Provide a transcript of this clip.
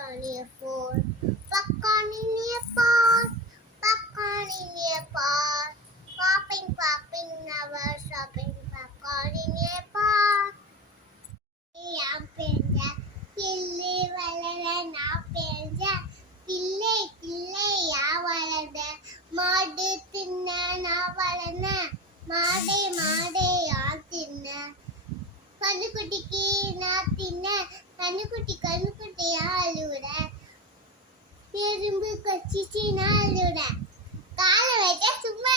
on your phone. Popcorn in your paws. Popcorn in your paws. Popping, popping, never stopping. Popcorn in your paws. I'm பெஞ்ச கிள்ளி வளர நான் பெஞ்ச கிள்ளை கிள்ளையா வளர்ந்த மாடு தின்ன நான் வளர்ந்த மாடே மாடே யான் தின்ன கண்ணுக்குட்டிக்கு நான் தின்ன கண்ணுக்குட்டி அழுவுற எறும்பு கச்சிச்சு நான் அழுவுற காலை வைக்க சும்மா